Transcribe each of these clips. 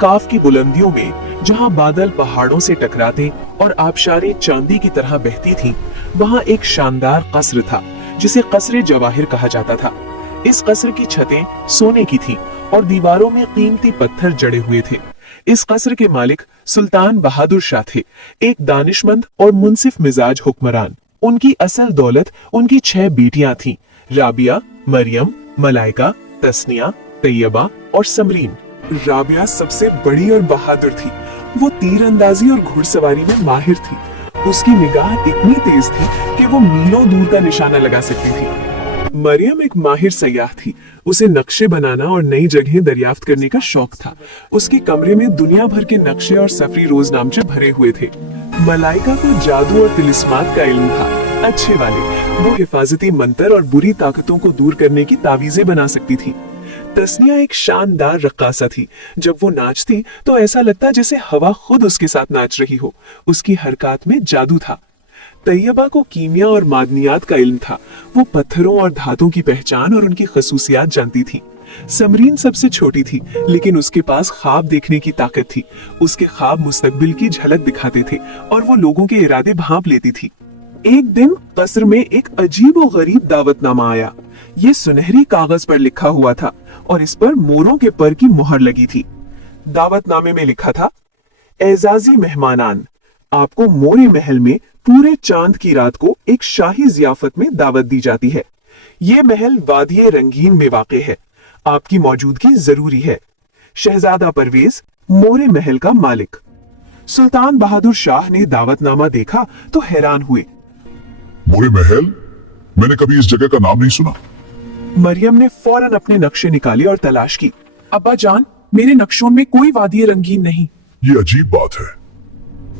काफ की बुलंदियों में जहां बादल पहाड़ों से टकराते और आबशारें चांदी की तरह बहती थीं, वहां एक शानदार कस्र था जिसे कस्र जवाहिर कहा जाता था। इस कस्र की छतें सोने की थीं और दीवारों में कीमती पत्थर जड़े हुए थे। इस कस्र के मालिक सुल्तान बहादुर शाह थे, एक दानिशमंद और मुंसिफ मिजाज हुक्मरान। उनकी असल दौलत उनकी 6 बेटियां थीं, राबिया, मरियम, मलाइका, तस्निया, तैयबा और समरीन। राबिया सबसे बड़ी और बहादुर थी। वो तीरंदाजी और घुड़सवारी में माहिर थी। उसकी निगाह इतनी तेज थी कि वो मीलों दूर का निशाना लगा सकती थी। मरियम एक माहिर सयाह थी। उसे नक्शे बनाना और नई जगहें दरियाफ्त करने का शौक था। उसके कमरे में दुनिया भर के नक्शे और सफरी रोजनामचे भरे हुए थे। मलाइका को जादू और तिलिस्मात का इल्म था, अच्छे वाले। वो हिफाजती मंत्र और बुरी ताकतों को दूर करने की तावीजें बना सकती थी। तस्निया एक शानदार रक्कासा थी। जब वो नाचती तो ऐसा लगता जैसे हवा खुद उसके साथ नाच रही हो। उसकी हरकत में जादू था। तैयबा को कीमिया और मादनियात का इल्म था। वो पत्थरों और धातुओं की पहचान और उनकी खसूसियात जानती थी। समरीन सबसे छोटी थी, लेकिन उसके पास ख्वाब देखने की ताकत थी। उसके ख्वाब मुस्तकबिल की झलक दिखाते थे और वो लोगों के इरादे भांप लेती थी। एक दिन कस्र में एक अजीब और गरीब दावतनामा आया। ये सुनहरी कागज पर लिखा हुआ था और इस पर मोरों के पर की मुहर लगी थी। दावतनामे में लिखा था, एजाजी मेहमानान, आपको मोरे महल में पूरे चांद की रात को एक शाही जियाफत में दावत दी जाती है। ये महल वादिये रंगीन में वाक़े है। आपकी मौजूदगी जरूरी है। शहजादा परवेज, मोरे महल का मालिक। सुल्तान बहादुर शाह ने दावतनामा देखा तो हैरान हुए। मोरे महल? मैंने कभी इस जगह का नाम नहीं सुना। मरियम ने फौरन अपने नक्शे निकाले और तलाश की। अब्बा जान, मेरे नक्शों में कोई वादिये रंगीन नहीं। ये अजीब बात है।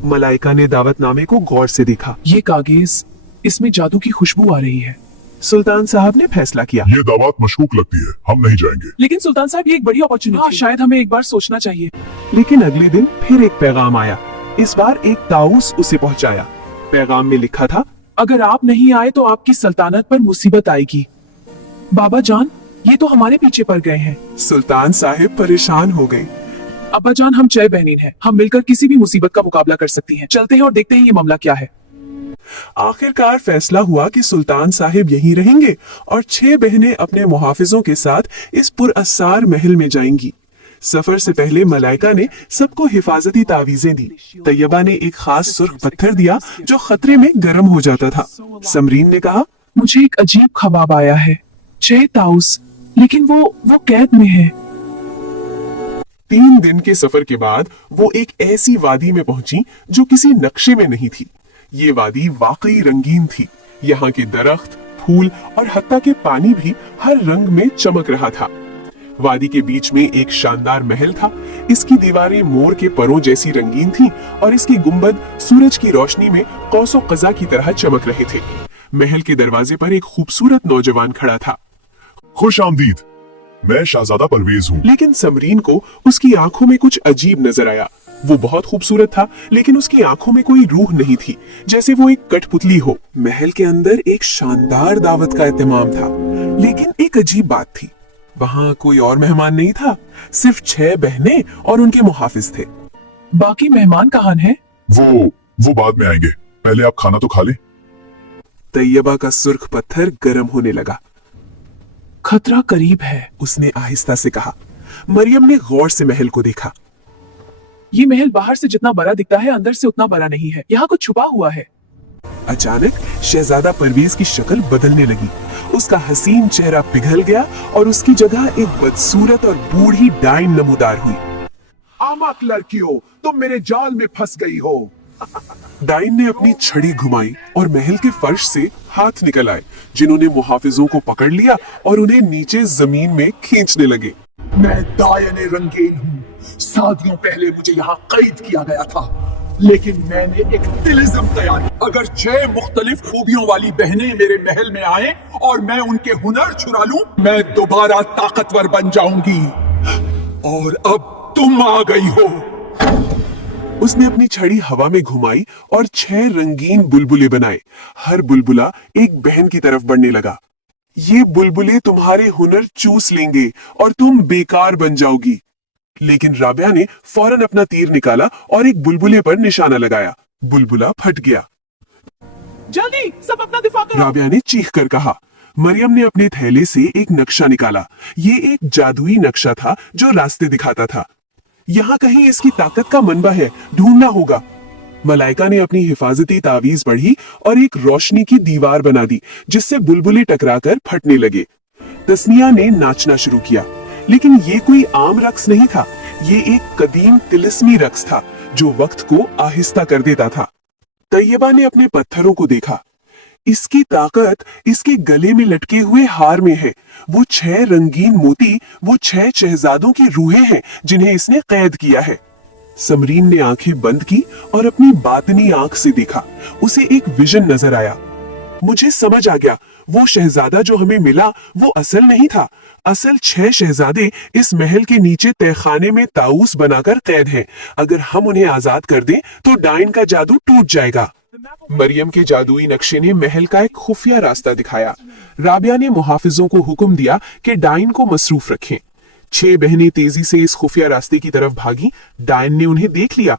मलाइका ने दावतनामे को गौर से देखा। ये कागज, इसमें जादू की खुशबू आ रही है। सुल्तान साहब ने फैसला किया। ये दावत मशकूक लगती है, हम नहीं जाएंगे। लेकिन सुल्तान साहब, ये एक बड़ी अपॉर्चुनिटी है। शायद हमें एक बार सोचना चाहिए। लेकिन अगले दिन फिर एक पैगाम आया। इस बार एक ताऊस उसे पहुंचाया। पैगाम में लिखा था, अगर आप नहीं आए तो आपकी सल्तनत पर मुसीबत आएगी। बाबा जान, ये तो हमारे पीछे पड़ गए हैं। सुल्तान साहिब परेशान हो गए। अब्बा जान, हम 6 बहनें हैं। हम मिलकर किसी भी मुसीबत का मुकाबला कर सकती हैं। चलते हैं और देखते हैं ये मामला क्या है। आखिरकार फैसला हुआ कि सुल्तान साहिब यहीं रहेंगे और 6 बहनें अपने मुहाफिजों के साथ इस पुरअस्सार महल में जाएंगी। सफर से पहले मलाइका ने सबको हिफाजती तावीजें दी। तैयबा ने एक खास सुर्ख पत्थर दिया जो खतरे में गर्म हो जाता था। समरीन ने कहा, मुझे एक अजीब ख्वाब आया है। 6 ताऊस, लेकिन वो कैद में है। 3 दिन के सफर के बाद वो एक ऐसी वादी में पहुंची जो किसी नक्शे में नहीं थी। ये वादी वाकई रंगीन थी। यहाँ के दरख्त, फूल और हत्ता के पानी भी हर रंग में चमक रहा था। वादी के बीच में एक शानदार महल था। इसकी दीवारें मोर के परों जैसी रंगीन थीं और इसके गुंबद सूरज की रोशनी में कौसो कज़ा की तरह चमक रहे थे। महल के दरवाजे पर एक खूबसूरत नौजवान खड़ा था। खुश आमदीद, मैं शहजादा परवेज हूँ। लेकिन समरीन को उसकी आंखों में कुछ अजीब नजर आया। वो बहुत खूबसूरत था, लेकिन उसकी आंखों में कोई रूह नहीं थी, जैसे वो एक कठपुतली हो। महल के अंदर एक शानदार दावत का एहतमाम था, लेकिन एक अजीब बात थी। वहाँ कोई और मेहमान नहीं था, सिर्फ 6 बहनें और उनके मुहाफिज थे। बाकी मेहमान कहाँ हैं? वो बाद में आएंगे, पहले आप खाना तो खा लें। तैयबा का सुर्ख पत्थर गर्म होने लगा। खतरा करीब है, उसने आहिस्ता से कहा। मरियम ने गौर से महल को देखा। ये महल बाहर से जितना बड़ा दिखता है, अंदर से उतना बड़ा नहीं है। यहाँ कुछ छुपा हुआ है। अचानक शहजादा परवेज की शक्ल बदलने लगी। उसका हसीन चेहरा पिघल गया और उसकी जगह एक बदसूरत और बूढ़ी डाइन नमूदार हुई। आमक लड़कियों, तुम मेरे जाल में फंस गई हो। डाइन ने अपनी छड़ी घुमाई और महल के फर्श से हाथ निकल आए, जिन्होंने मुहाफिजों को पकड़ लिया और उन्हें नीचे जमीन में खींचने लगे। मैं दायने रंगीन हूँ। सदियों पहले मुझे यहाँ कैद किया गया था, लेकिन मैंने एक तिलिस्म तैयार किया। अगर 6 मुख्तलिफ खूबियों वाली बहनें मेरे महल में आए और मैं उनके हुनर चुरा लूं, मैं दोबारा ताकतवर बन जाऊंगी। और अब तुम आ गई हो। उसने अपनी छड़ी हवा में घुमाई और 6 रंगीन बुलबुले बनाए। हर बुलबुला एक बहन की तरफ बढ़ने लगा। ये बुलबुले तुम्हारे हुनर चूस लेंगे और तुम बेकार बन जाओगी। लेकिन राबिया ने फौरन अपना तीर निकाला और एक बुलबुले पर निशाना लगाया। बुलबुला फट गया। जल्दी सब अपना दिफा करो। राबिया ने चीख कर कहा। मरियम ने अपने थैले से एक नक्शा निकाला। ये एक जादुई नक्शा था जो रास्ते दिखाता था। यहाँ कहीं इसकी ताकत का मनबा है, ढूंढना होगा। मलाइका ने अपनी हिफाजती तावीज पढ़ी और एक रोशनी की दीवार बना दी जिससे बुलबुले टकराकर फटने लगे। तस्निया ने नाचना शुरू किया, लेकिन ये कोई आम रक्स नहीं था। ये एक कदीम तिलिस्मी रक्स था जो वक्त को आहिस्ता कर देता था। तैयबा ने अपने पत्थरों को देखा। इसकी ताकत इसके गले में लटके हुए हार में है। वो 6 रंगीन मोती, वो 6 शहजादों की रूहें हैं जिन्हें इसने कैद किया है। समरीन ने आंखें बंद की और अपनी बातनी आंख से देखा। उसे एक विजन नजर आया। मुझे समझ आ गया, वो शहजादा जो हमें मिला वो असल नहीं था। असल 6 शहजादे इस महल के नीचे तहखाने में ताऊस बनाकर कैद हैं। अगर हम उन्हें आजाद कर दें तो डायन का जादू टूट जाएगा। मरियम के जादुई नक्शे ने महल का एक खुफिया रास्ता दिखाया। राबिया ने मुहाफिजों को हुक्म दिया कि डायन को मसरूफ रखें। 6 बहनें तेजी से इस खुफिया रास्ते की तरफ भागी। डायन ने उन्हें देख लिया।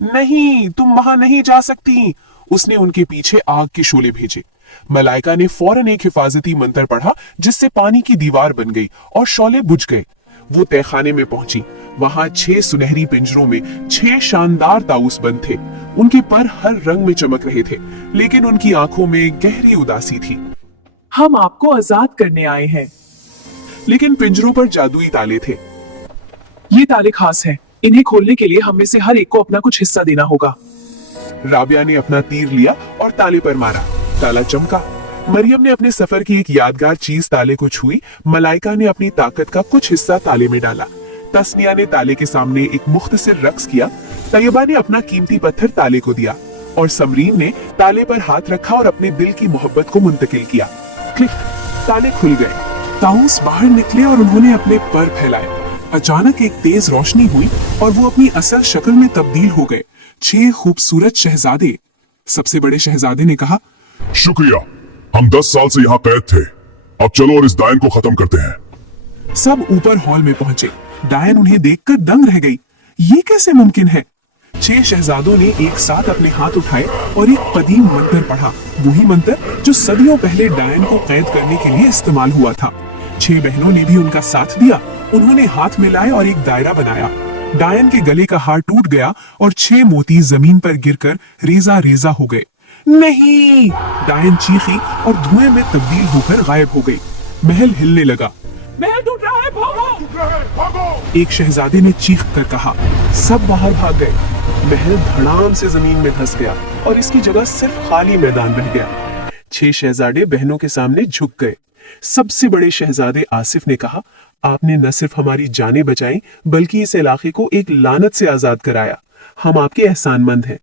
नहीं, तुम वहां नहीं जा सकती। उसने उनके पीछे आग के शोले भेजे। मलाइका ने फौरन एक हिफाजती मंत्र पढ़ा जिससे पानी की दीवार बन गई और शोले बुझ गए। वो तहखाने में पहुंची। वहां 6 सुनहरी पिंजरों में 6 शानदार ताऊस बंद थे। उनके पर हर रंग में चमक रहे थे, लेकिन उनकी आंखों में गहरी उदासी थी। हम आपको आजाद करने आए हैं। लेकिन पिंजरों पर जादुई ताले थे। ये ताले खास हैं। इन्हें खोलने के लिए हम में से हर एक को अपना कुछ हिस्सा देना होगा। राबिया ने अपना तीर लिया और ताले पर मारा। ताला चमका। मरियम ने अपने सफर की एक यादगार चीज ताले को छुई। मलाइका ने अपनी ताकत का कुछ हिस्सा ताले में डाला। तस्निया ने ताले के सामने एक मुख्तसर रक्स किया। तैयबा ने अपना कीमती पत्थर ताले को दिया और समरीन ने ताले पर हाथ रखा और अपने दिल की मोहब्बत को मुंतकिल किया। क्लिक, ताले खुल गए। ताऊस बाहर निकले और उन्होंने अपने पर फैलाए। अचानक एक तेज रोशनी हुई और वो अपनी असल शक्ल में तब्दील हो गए। 6 खूबसूरत शहजादे। सबसे बड़े शहजादे ने कहा, शुक्रिया, हम 10 साल से यहाँ कैद थे। अब चलो और इस डायन को खत्म करते हैं। सब ऊपर हॉल में पहुंचे। डायन उन्हें देखकर दंग रह गई। ये कैसे मुमकिन है? 6 शहजादों ने एक साथ अपने हाथ उठाए और एक कदीम मंत्र पढ़ा। वही मंत्र जो सदियों पहले डायन को कैद करने के लिए इस्तेमाल हुआ था। 6 बहनों ने भी उनका साथ दिया। उन्होंने हाथ मिलाए और एक दायरा बनाया। डायन के गले का हार टूट गया और 6 मोती जमीन पर गिरकर रेजा रेजा हो गए। नहीं! डायन चीखी और धुएं में तब्दील होकर गायब हो गई। महल हिलने लगा। महल टूट रहा है, भागो! एक शहजादे ने चीख कर कहा। सब बाहर भाग गए। महल धड़ाम से जमीन में धंस गया और इसकी जगह सिर्फ खाली मैदान रह गया। 6 शहजादे बहनों के सामने झुक गए। सबसे बड़े शहजादे आसिफ ने कहा, आपने न सिर्फ हमारी जानें बचाई बल्कि इस इलाके को एक लानत से आजाद कराया। हम आपके एहसानमंद हैं।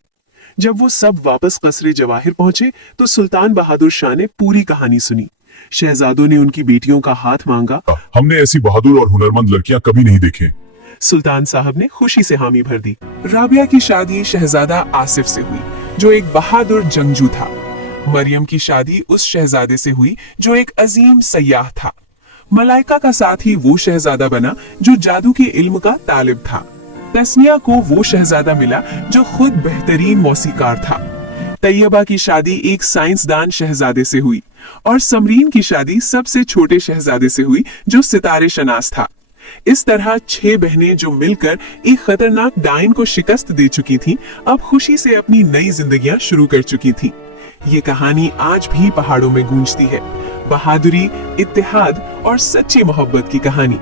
जब वो सब वापस कस्रे जवाहिर पहुंचे तो सुल्तान बहादुर शाह ने पूरी कहानी सुनी। शहजादों ने उनकी बेटियों का हाथ मांगा। हमने ऐसी बहादुर और हुनरमंद लड़कियां कभी नहीं देखी। सुल्तान साहब ने खुशी से हामी भर दी। राबिया की शादी शहजादा आसिफ से हुई जो एक बहादुर जंगजू था। मरियम की शादी उस शहजादे से हुई जो एक अजीम सयाह था। मलाइका का साथी वो शहजादा बना जो जादू के इल्म का तालिब था। तस्निया को वो शहजादा मिला जो खुद बेहतरीन मौसीकार था। तैयबा की शादी एक साइंसदान शहजादे से हुई और समरीन की शादी सबसे छोटे शहजादे से हुई जो सितारे शनास था। इस तरह 6 बहनें जो मिलकर एक खतरनाक डायन को शिकस्त दे चुकी थीं, अब खुशी से अपनी नई जिंदगियां शुरू कर चुकी थीं। ये कहानी आज भी पहाड़ों में गूंजती है। बहादुरी, इत्तेहाद और सच्ची मोहब्बत की कहानी।